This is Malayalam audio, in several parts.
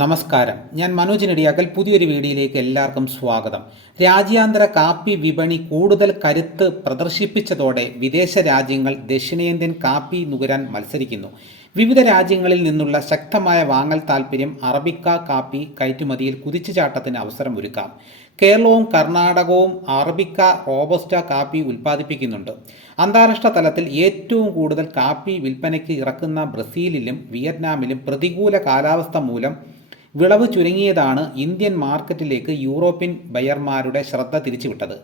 നമസ്കാരം, ഞാൻ മനോജ് നെടിയാക്കൽ. പുതിയൊരു വീഡിയോയിലേക്ക് എല്ലാവർക്കും സ്വാഗതം. രാജ്യാന്തര കാപ്പി വിപണി കൂടുതൽ കരുത്ത് പ്രദർശിപ്പിച്ചതോടെ വിദേശ രാജ്യങ്ങൾ ദക്ഷിണേന്ത്യൻ കാപ്പി നുകരാൻ മത്സരിക്കുന്നു. വിവിധ രാജ്യങ്ങളിൽ നിന്നുള്ള ശക്തമായ വാങ്ങൽ താൽപ്പര്യം അറബിക്ക കാപ്പി കയറ്റുമതിയിൽ കുതിച്ചുചാട്ടത്തിന് അവസരമൊരുക്കാം. കേരളവും കർണാടകവും അറബിക്ക റോബസ്റ്റ കാപ്പി ഉൽപ്പാദിപ്പിക്കുന്നുണ്ട്. അന്താരാഷ്ട്ര തലത്തിൽ ഏറ്റവും കൂടുതൽ കാപ്പി വിൽപ്പനയ്ക്ക് ഇറക്കുന്ന ബ്രസീലിലും വിയറ്റ്നാമിലും പ്രതികൂല കാലാവസ്ഥ മൂലം വിളവ് ചുരുങ്ങിയതാണ് ഇന്ത്യൻ മാർക്കറ്റിലേക്ക് യൂറോപ്യൻ ബയർമാരുടെ ശ്രദ്ധ തിരിച്ചുവിട്ടത്.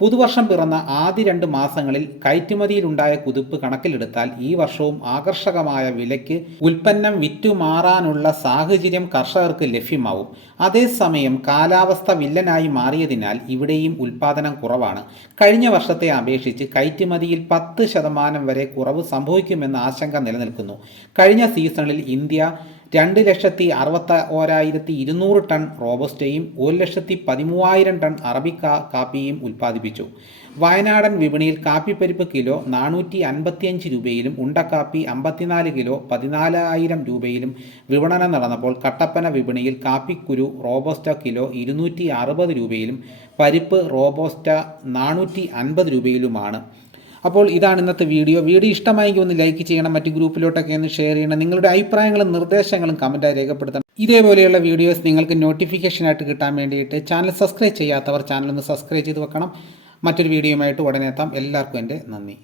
പുതുവർഷം പിറന്ന ആദ്യ 2 മാസങ്ങളിൽ കയറ്റുമതിയിലുണ്ടായ കുതിപ്പ് കണക്കിലെടുത്താൽ ഈ വർഷവും ആകർഷകമായ വിലയ്ക്ക് ഉൽപ്പന്നം വിറ്റുമാറാനുള്ള സാഹചര്യം കർഷകർക്ക് ലഭ്യമാവും. അതേസമയം കാലാവസ്ഥ വില്ലനായി മാറിയതിനാൽ ഇവിടെയും ഉൽപ്പാദനം കുറവാണ്. കഴിഞ്ഞ വർഷത്തെ അപേക്ഷിച്ച് കയറ്റുമതിയിൽ 10% വരെ കുറവ് സംഭവിക്കുമെന്ന ആശങ്ക നിലനിൽക്കുന്നു. കഴിഞ്ഞ സീസണിൽ ഇന്ത്യ 2,61,200 ടൺ റോബസ്റ്റയും 1,13,000 ടൺ അറബിക്ക കാപ്പിയും ഉൽപ്പാദിപ്പിച്ചു. വയനാടൻ വിപണിയിൽ കാപ്പിപ്പരിപ്പ് കിലോ 455 രൂപയിലും ഉണ്ടക്കാപ്പി 54 കിലോ 14,000 രൂപയിലും വിപണനം നടന്നപ്പോൾ കട്ടപ്പന വിപണിയിൽ കാപ്പിക്കുരു റോബസ്റ്റ കിലോ 260 രൂപയിലും പരിപ്പ് റോബസ്റ്റ 450 രൂപയിലുമാണ്. അപ്പോൾ ഇതാണ് ഇന്നത്തെ വീഡിയോ. ഇഷ്ടമായെങ്കിൽ ഒന്ന് ലൈക്ക് ചെയ്യണം, മറ്റ് ഗ്രൂപ്പിലോട്ടൊക്കെ ഒന്ന് ഷെയർ ചെയ്യണം. നിങ്ങളുടെ അഭിപ്രായങ്ങളും നിർദ്ദേശങ്ങളും കമൻറ്റായി രേഖപ്പെടുത്തണം. ഇതേപോലെയുള്ള വീഡിയോസ് നിങ്ങൾക്ക് നോട്ടിഫിക്കേഷനായിട്ട് കിട്ടാൻ വേണ്ടിയിട്ട് ചാനൽ സബ്സ്ക്രൈബ് ചെയ്യാത്തവർ ചാനൽ ഒന്ന് സബ്സ്ക്രൈബ് ചെയ്ത് വെക്കണം. മറ്റൊരു വീഡിയോയുമായിട്ട് ഉടനെ എത്താം. എല്ലാവർക്കും എൻ്റെ നന്ദി.